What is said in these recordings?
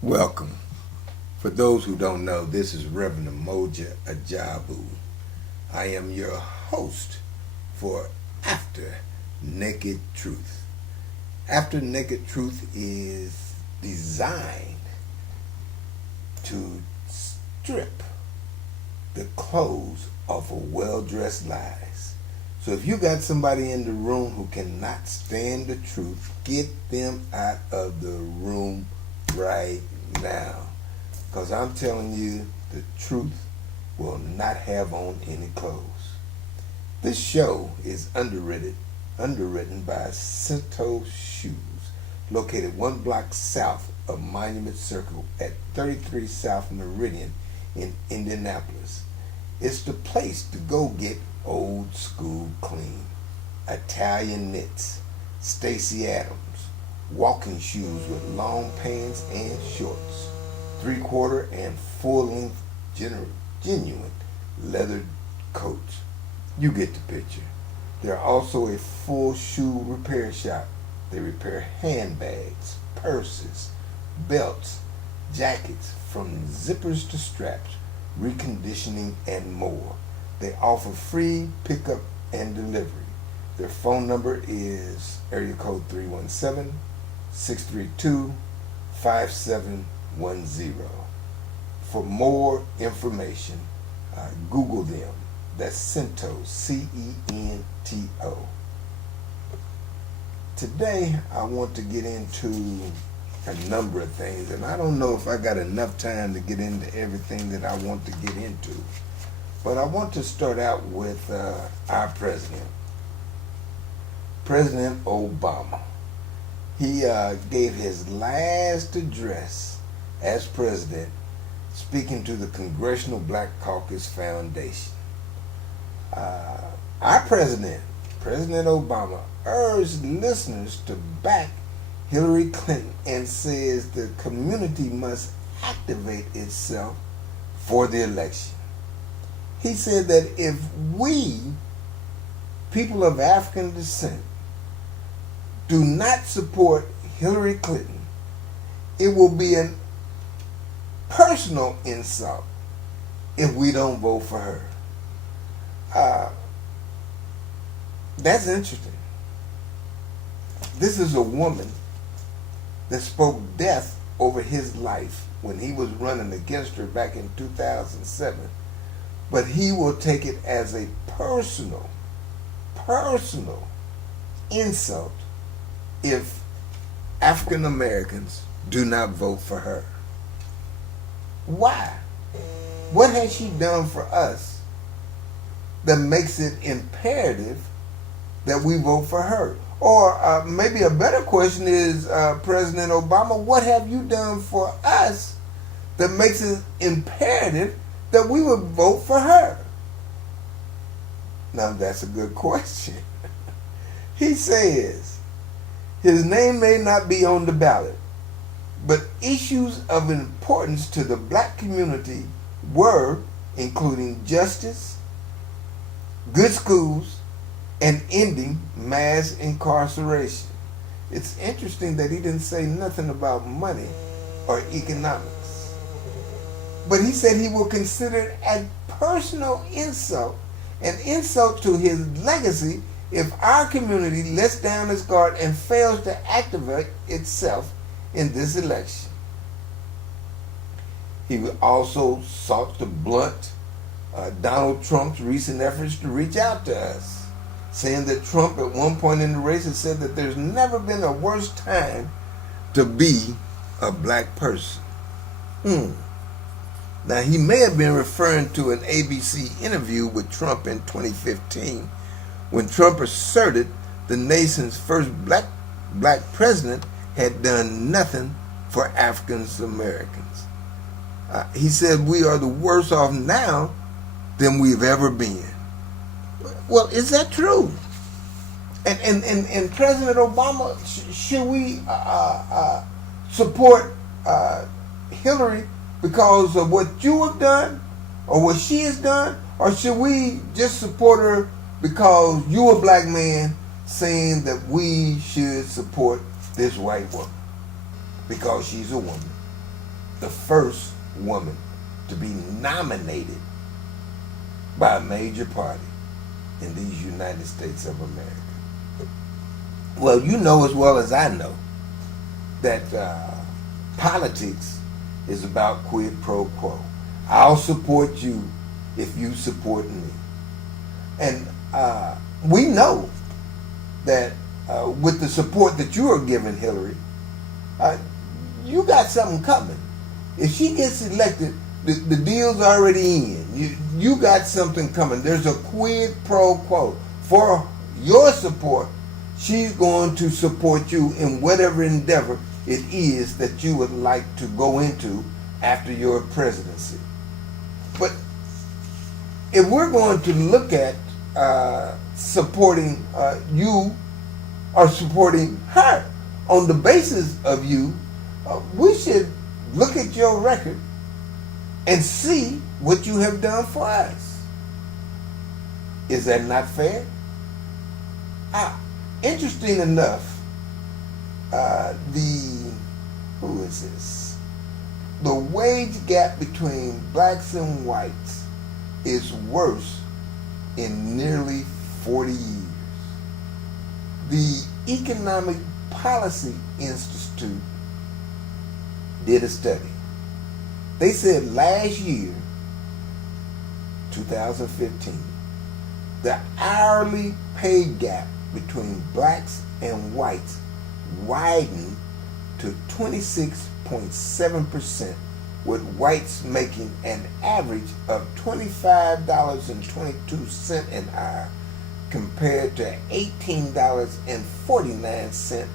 Welcome. For those who don't know, this is Reverend Moja Ajabu. I am your host for After Naked Truth. After Naked Truth is designed to strip the clothes off of well-dressed lies. So if you got somebody in the room who cannot stand the truth, get them out of the room right now. Because I'm telling you, the truth will not have on any clothes. This show is underwritten by Cento Shoes, located 1 block south of Monument Circle at 33 South Meridian in Indianapolis. It's the place to go get old school clean. Italian knits, Stacy Adams, walking shoes with long pants and shorts, 3/4 and full-length genuine leather coats. You get the picture. They're also a full shoe repair shop. They repair handbags, purses, belts, jackets, from zippers to straps, reconditioning, and more. They offer free pickup and delivery. Their phone number is area code 317-632-5710. For more information, Google them. That's Cento, C-E-N-T-O. Today, I want to get into a number of things, and I don't know if I got enough time to get into everything that I want to get into. But I want to start out with our president, President Obama. He gave his last address as president, speaking to the Congressional Black Caucus Foundation. Our president, President Obama, urged listeners to back Hillary Clinton and says the community must activate itself for the election. He said that if we, people of African descent, do not support Hillary Clinton, it will be a personal insult if we don't vote for her. That's interesting. This is a woman that spoke death over his life when he was running against her back in 2007. But he will take it as a personal insult if African Americans do not vote for her. Why? What has she done for us that makes it imperative that we vote for her? Or maybe a better question is, President Obama, what have you done for us that makes it imperative that we would vote for her? Now that's a good question. He says his name may not be on the ballot, but issues of importance to the black community were including justice, good schools, and ending mass incarceration. It's interesting that he didn't say nothing about money or economics. But he said he will consider it a personal insult, an insult to his legacy, if our community lets down its guard and fails to activate itself in this election. He also sought to blunt Donald Trump's recent efforts to reach out to us, saying that Trump at one point in the race had said that there's never been a worse time to be a black person. Now, he may have been referring to an ABC interview with Trump in 2015 when Trump asserted the nation's first black president had done nothing for African Americans. He said we are the worse off now than we've ever been. Well, is that true? And President Obama, should we support Hillary because of what you have done or what she has done? Or should we just support her because you're a black man saying that we should support this white woman because she's a woman? the first woman to be nominated by a major party in these United States of America. Well, you know as well as I know that politics is about quid pro quo. I'll support you if you support me. And we know that with the support that you are giving Hillary, you got something coming. If she gets elected, the deal's already in. You got something coming. There's a quid pro quo. For your support, she's going to support you in whatever endeavor it is that you would like to go into after your presidency. But if we're going to look at supporting you or supporting her on the basis of you, we should look at your record and see what you have done for us. Is that not fair? Interesting enough, who is this? The wage gap between blacks and whites is worse in nearly 40 years. The Economic Policy Institute did a study. They said last year, 2015, the hourly pay gap between blacks and whites widened to 26.7%, with whites making an average of $25.22 an hour compared to $18.49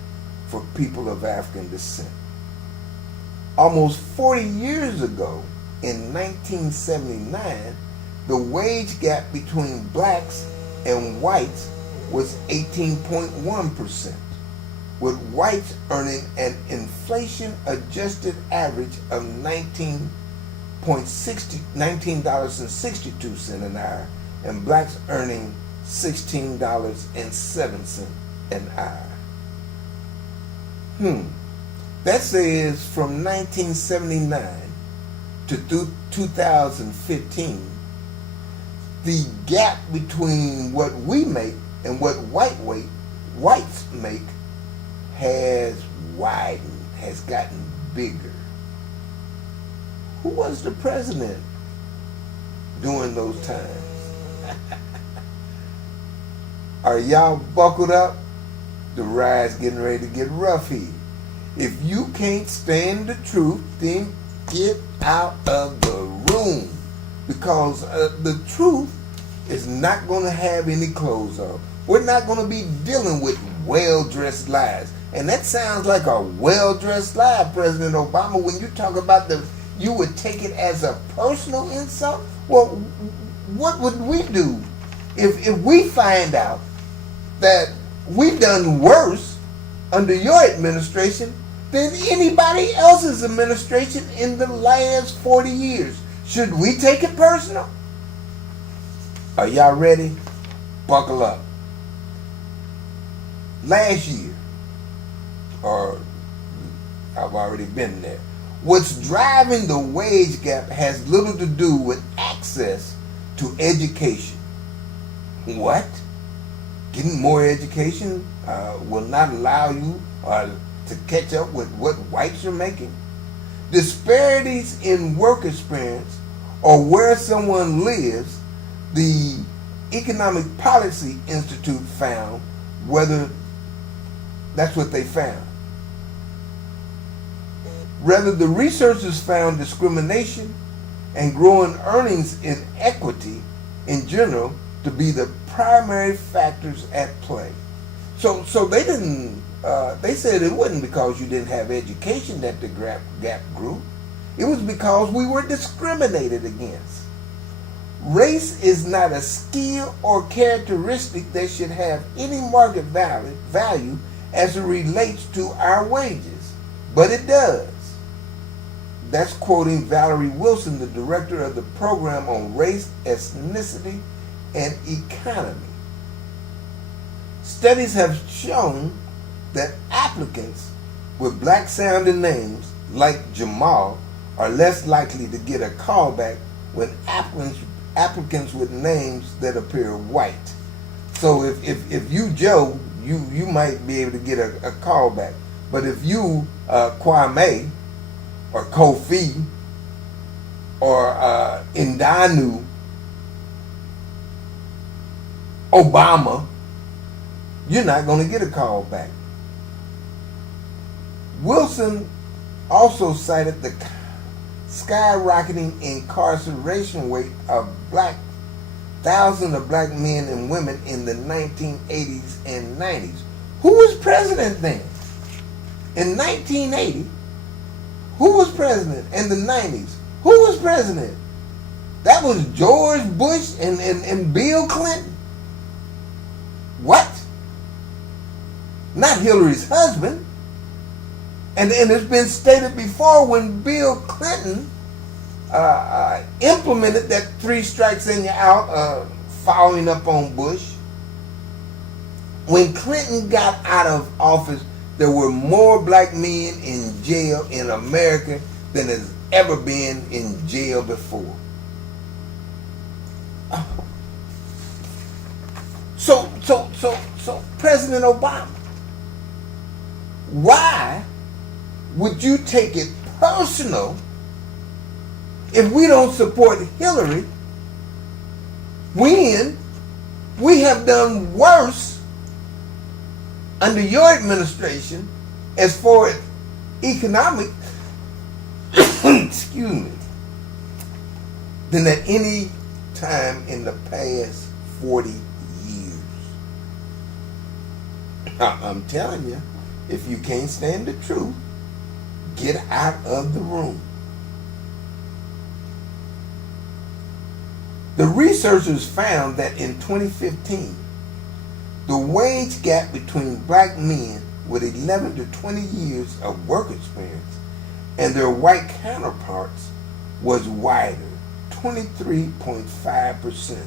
for people of African descent. Almost 40 years ago, in 1979, the wage gap between blacks and whites was 18.1%, with whites earning an inflation-adjusted average of $19.62 an hour, and blacks earning $16.07 an hour. That says from 1979 to 2015, the gap between what we make and what whites make has widened, has gotten bigger. Who was the president during those times? Are y'all buckled up? The ride's getting ready to get rough here. If you can't stand the truth, then get out of the room, because the truth is not going to have any clothes on. We're not going to be dealing with well-dressed lies. And that sounds like a well-dressed lie, President Obama, when you talk about you would take it as a personal insult. Well, what would we do if we find out that we've done worse under your administration than anybody else's administration in the last 40 years? Should we take it personal? Are y'all ready? Buckle up. Last year, or I've already been there, what's driving the wage gap has little to do with access to education. What? Getting more education will not allow you to catch up with what whites are making? Disparities in work experience or where someone lives, the Economic Policy Institute found that's what they found. Rather, the researchers found discrimination and growing earnings inequity in general to be the primary factors at play. So they didn't. They said it wasn't because you didn't have education that the gap grew. It was because we were discriminated against. Race is not a skill or characteristic that should have any market value as it relates to our wages, but it does. That's quoting Valerie Wilson, the director of the program on race, ethnicity, and economy. Studies have shown that applicants with black-sounding names like Jamal are less likely to get a callback when applicants with names that appear white. So if you Joe, you might be able to get a callback. But if you Kwame or Kofi or Indanu, Obama, you're not going to get a call back. Wilson also cited the skyrocketing incarceration rate of thousands of black men and women in the 1980s and 90s. Who was president then? In 1980, who was president? In the 90s, who was president? That was George Bush and Bill Clinton. What? Not Hillary's husband. And it's been stated before, when Bill Clinton implemented that 3 strikes and you're out, following up on Bush. When Clinton got out of office, there were more black men in jail in America than has ever been in jail before. So President Obama, why would you take it personal if we don't support Hillary when we have done worse under your administration as far as economic excuse me, than at any time in the past 40 years? I'm telling you, if you can't stand the truth, get out of the room. The researchers found that in 2015, the wage gap between black men with 11 to 20 years of work experience and their white counterparts was wider, 23.5%,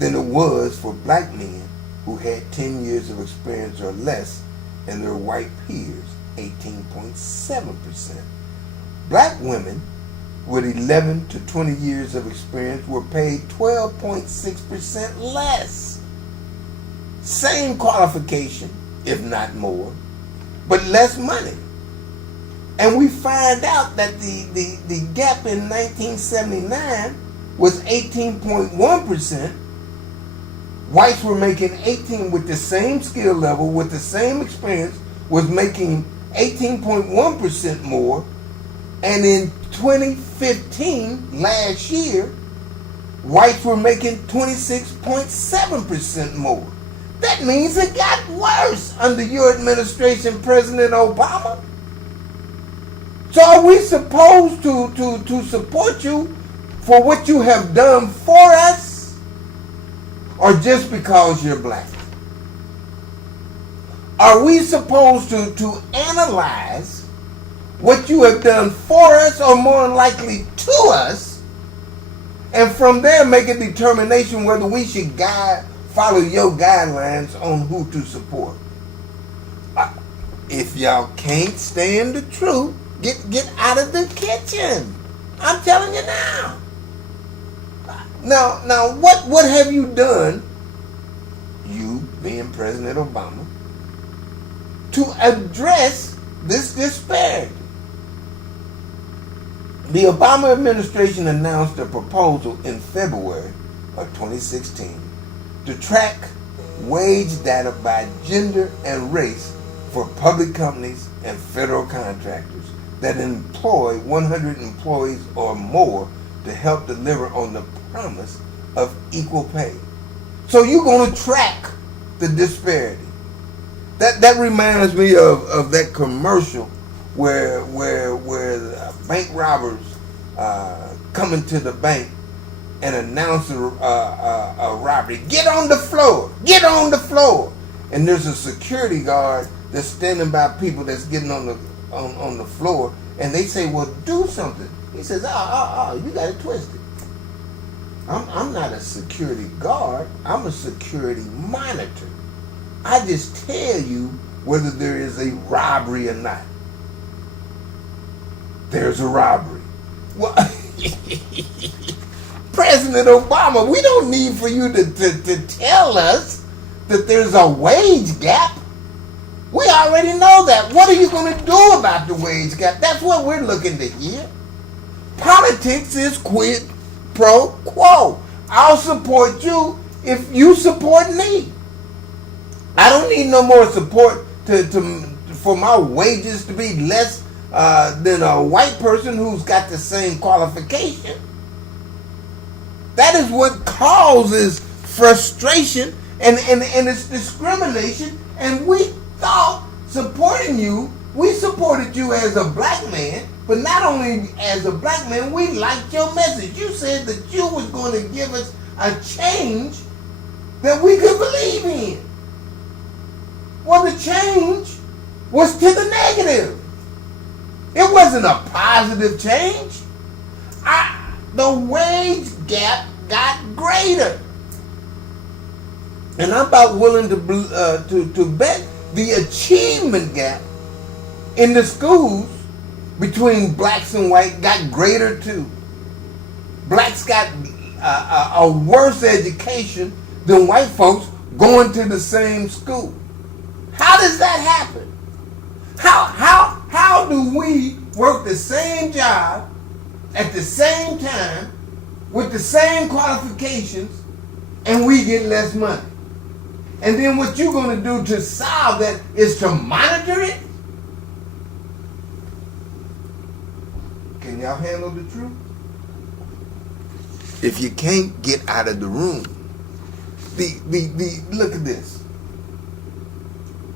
than it was for black men who had 10 years of experience or less and their white peers, 18.7%. Black women with 11 to 20 years of experience were paid 12.6% less. Same qualification, if not more, but less money. And we find out that the gap in 1979 was 18.1%. Whites were making 18 with the same skill level, with the same experience, was making 18.1% more. And in 2015, last year, whites were making 26.7% more. That means it got worse under your administration, President Obama. So are we supposed to support you for what you have done for us, or just because you're black? Are we supposed to analyze what you have done for us, or more likely to us, and from there make a determination whether we should follow your guidelines on who to support? If y'all can't stand the truth, get out of the kitchen. I'm telling you now. Now, what have you done, you being President Obama, to address this disparity? The Obama administration announced a proposal in February of 2016 to track wage data by gender and race for public companies and federal contractors that employ 100 employees or more to help deliver on the promise of equal pay. So you're going to track the disparity. That reminds me of that commercial where bank robbers come into the bank and announce a robbery. Get on the floor! Get on the floor! And there's a security guard that's standing by people that's getting on the floor, and they say, well, do something. He says, you got it twisted. I'm not a security guard. I'm a security monitor. I just tell you whether there is a robbery or not. There's a robbery. Well, President Obama, we don't need for you to tell us that there's a wage gap. We already know that. What are you going to do about the wage gap? That's what we're looking to hear. Politics is quid pro quo. I'll support you if you support me. I don't need no more support for my wages to be less than a white person who's got the same qualification. That is what causes frustration and it's discrimination. And we thought supporting you, we supported you as a black man, but not only as a black man, we liked your message. You said that you was going to give us a change that we could believe in. Well, the change was to the negative. It wasn't a positive change. The wage gap got greater. And I'm about willing to bet the achievement gap in the schools between blacks and white got greater too. Blacks got a worse education than white folks going to the same school. How does that happen? How do we work the same job at the same time with the same qualifications and we get less money? And then what you're going to do to solve that is to monitor it? Can y'all handle the truth? If you can't get out of the room, look at this.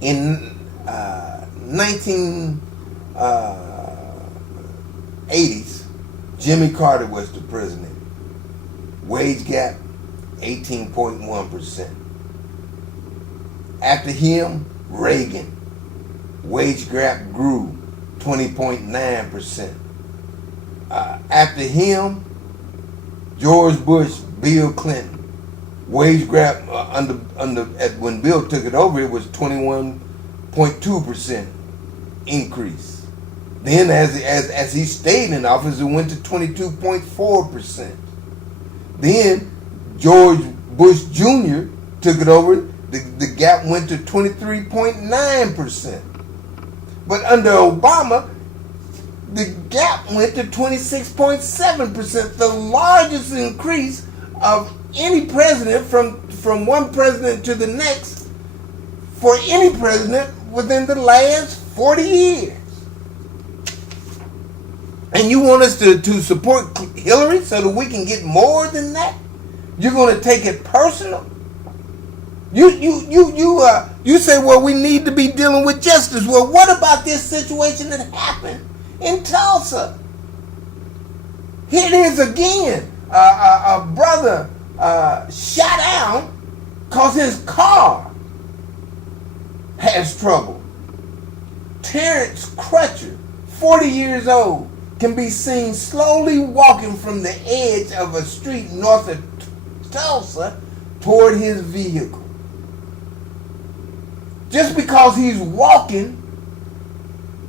In 1980s, Jimmy Carter was the president. Wage gap, 18.1%. After him, Reagan. Wage gap grew 20.9%. After him, George Bush, Bill Clinton. Wage gap when Bill took it over, it was 21.2% increase. Then as he stayed in office, it went to 22.4%. Then George Bush Jr. took it over. The gap went to 23.9%. But under Obama, the gap went to 26.7%, the largest increase of any president from one president to the next for any president within the last 40 years. And you want us to support Hillary so that we can get more than that? You're going to take it personal? You say, well, we need to be dealing with justice. Well, what about this situation that happened in Tulsa? Here it is again. A brother shot down because his car has trouble. Terrence Crutcher, 40 years old, can be seen slowly walking from the edge of a street north of Tulsa toward his vehicle. Just because he's walking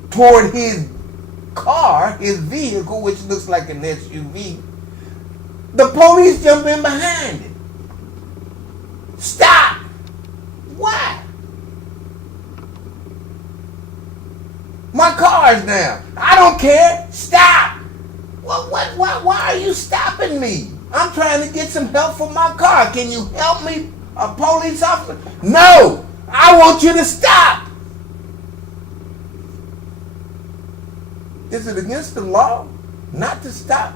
toward his car, his vehicle, which looks like an SUV, the police jump in behind him. Stop! Why? My car's down. I don't care. Stop! Why are you stopping me? I'm trying to get some help for my car. Can you help me, a police officer? No! I want you to stop! Is it against the law not to stop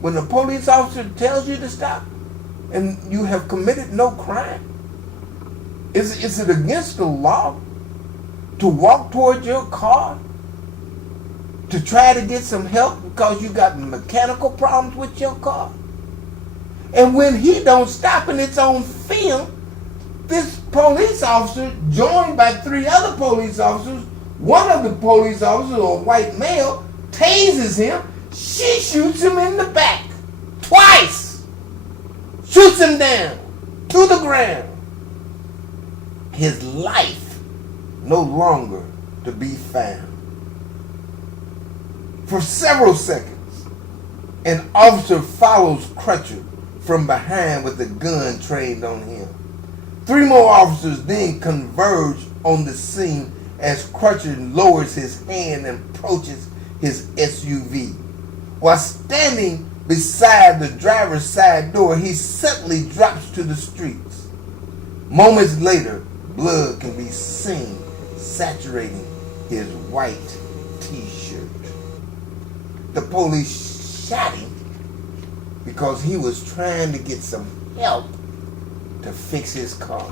when the police officer tells you to stop and you have committed no crime? Is it against the law to walk toward your car to try to get some help because you got mechanical problems with your car? And when he don't stop and it's on film, this police officer, joined by 3 other police officers, one of the police officers, a white male, tases him. She shoots him in the back twice. Shoots him down to the ground. His life no longer to be found. For several seconds, An officer follows Crutcher from behind with a gun trained on him. 3 more officers then converge on the scene as Crutcher lowers his hand and approaches his SUV. While standing beside the driver's side door, he suddenly drops to the streets. Moments later, blood can be seen saturating his white t-shirt. The police shot him because he was trying to get some help to fix his car.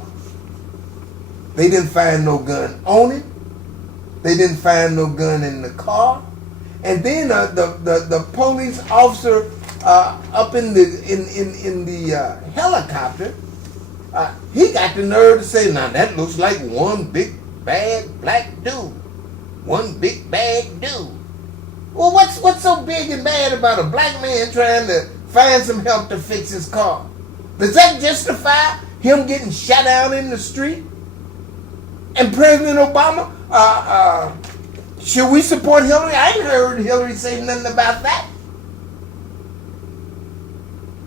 They didn't find no gun on it. They didn't find no gun in the car. And then the police officer up in the helicopter, he got the nerve to say, "Now that looks like one big bad black dude, one big bad dude." Well, what's so big and bad about a black man trying to find some help to fix his car? Does that justify him getting shot out in the street? And President Obama, should we support Hillary? I ain't heard Hillary say nothing about that.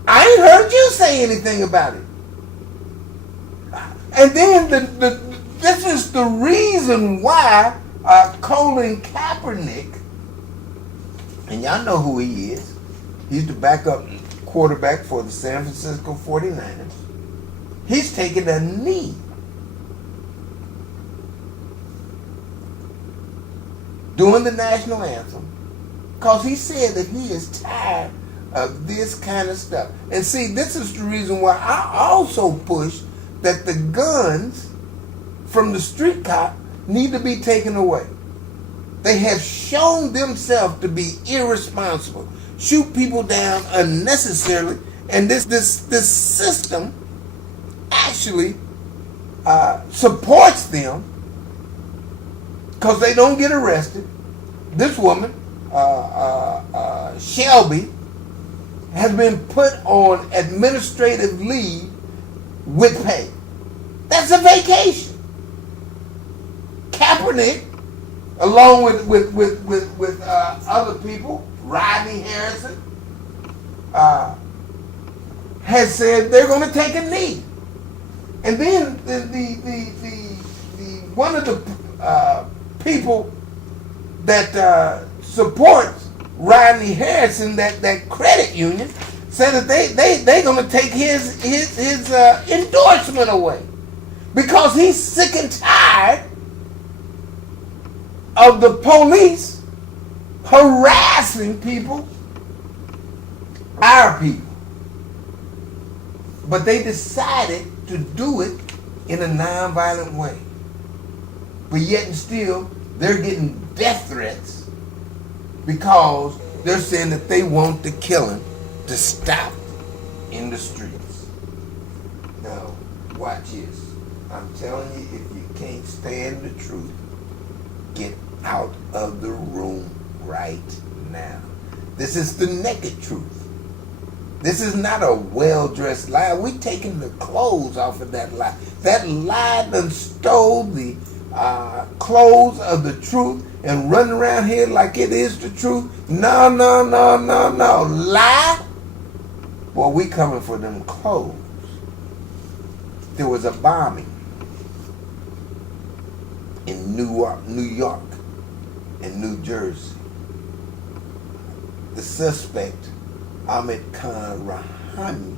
I ain't heard you say anything about it. And then this is the reason why Colin Kaepernick, and y'all know who he is. He's the backup quarterback for the San Francisco 49ers. He's taking a knee during the national anthem because he said that he is tired of this kind of stuff. And see, this is the reason why I also push that the guns from the street cop need to be taken away. They have shown themselves to be irresponsible, shoot people down unnecessarily, and this system actually supports them because they don't get arrested. This woman, Shelby, has been put on administrative leave with pay. That's a vacation. Kaepernick, along with other people, Rodney Harrison, has said they're going to take a knee. And then the one of the people that supports Rodney Harrison, that credit union, said that they're going to take his endorsement away because he's sick and tired of the police harassing people, our people. But they decided to do it in a nonviolent way. But yet and still, they're getting death threats because they're saying that they want the killing to stop in the streets. Now, watch this. I'm telling you, if you can't stand the truth, get out of the room right now. This is the naked truth. This is not a well-dressed lie. We taking the clothes off of that lie. That lie done stole the clothes of the truth and running around here like it is the truth. No. Lie? Well, we coming for them clothes. There was a bombing in New York and New Jersey. The suspect, Ahmed Khan Rahami,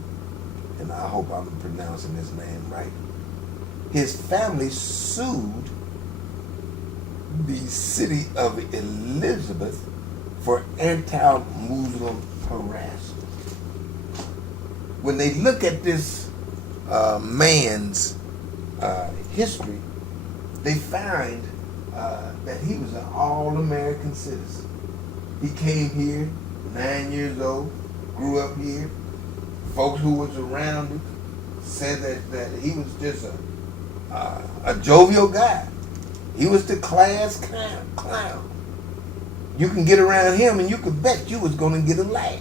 and I hope I'm pronouncing his name right, his family sued the city of Elizabeth for anti-Muslim harassment. When they look at this man's history, they find that he was an all-American citizen. He came here 9 years old, grew up here. Folks who was around him said that he was just a jovial guy. He was the class clown. You can get around him and you could bet you was going to get a laugh.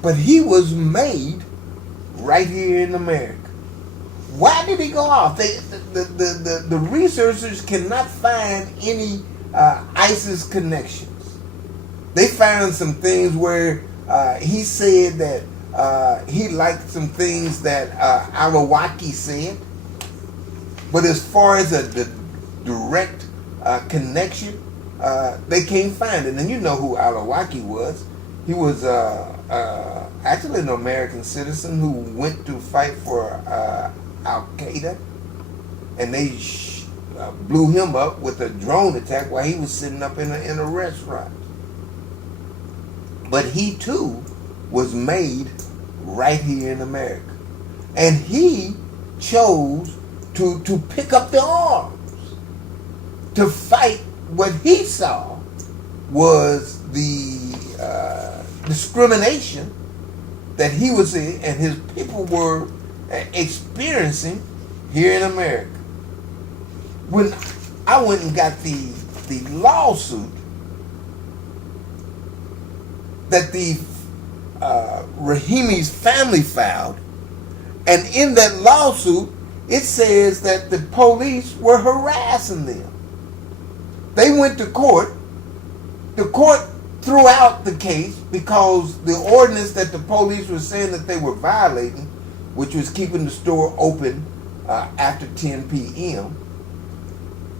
But he was made right here in America. Why did he go off? The researchers cannot find any ISIS connections. They found some things where He said that he liked some things that Alawaki said, but as far as the direct connection, they can't find it. And you know who Alawaki was. He was actually an American citizen who went to fight for Al-Qaeda, and they blew him up with a drone attack while he was sitting up in a restaurant. But he too was made right here in America, and he chose to pick up the arms to fight what he saw was the discrimination that he was in and his people were experiencing here in America. When I went and got the lawsuit that the Rahimi's family filed, and in that lawsuit it says that the police were harassing them. They went to court. The court threw out the case because the ordinance that the police were saying that they were violating, which was keeping the store open after 10 p.m.,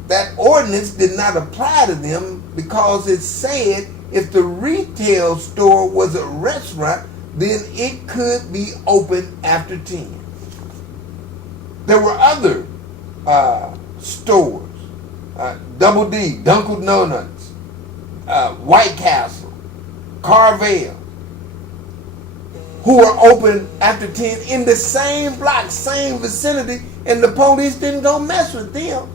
that ordinance did not apply to them because it said if the retail store was a restaurant, then it could be open after 10. There were other stores, Double D, Dunkin' Donuts, White Castle, Carvel, who were open after 10 in the same block, same vicinity, and the police didn't go mess with them.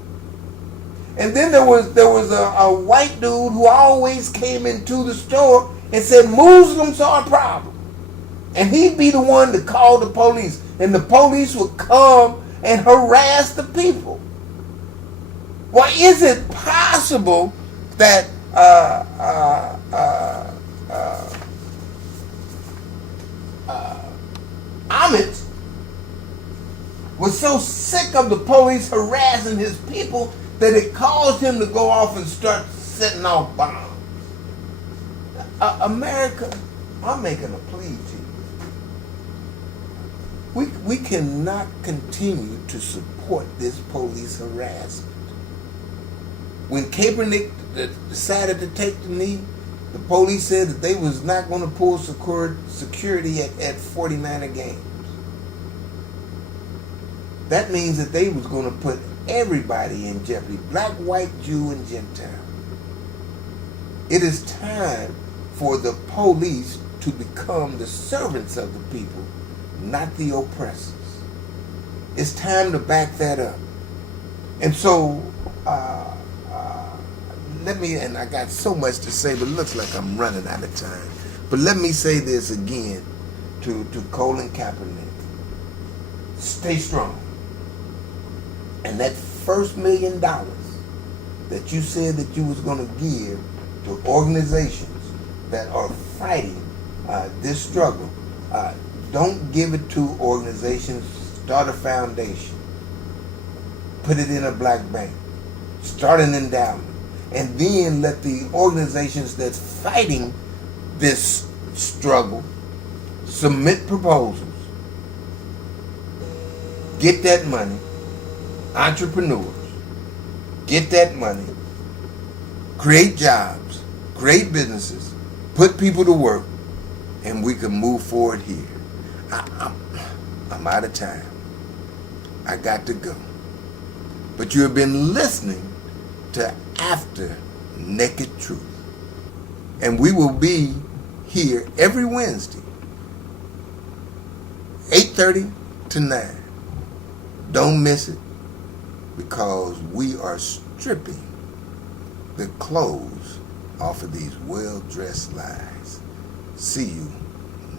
And then there was a white dude who always came into the store and said Muslims are a problem. And he'd be the one to call the police. And the police would come and harass the people. Well, is it possible that Ahmed was so sick of the police harassing his people that it caused him to go off and start setting off bombs? America, I'm making a plea to you. We cannot continue to support this police harassment. When Kaepernick decided to take the knee, the police said that they was not going to pull security at 49er games. That means that they was going to put everybody in jeopardy, black, white, Jew, and Gentile. It is time for the police to become the servants of the people, not the oppressors. It's time to back that up. And so, and I got so much to say, but it looks like I'm running out of time. But let me say this again to Colin Kaepernick. Stay strong. And that first $1 million that you said that you was going to give to organizations that are fighting this struggle, don't give it to organizations. Start a foundation. Put it in a black bank. Start an endowment. And then let the organizations that's fighting this struggle submit proposals. Get that money. Entrepreneurs, get that money, create jobs, create businesses, put people to work, and we can move forward here. I'm out of time. I got to go. But you have been listening to After Naked Truth. And we will be here every Wednesday, 8:30 to 9. Don't miss it, because we are stripping the clothes off of these well-dressed lies. See you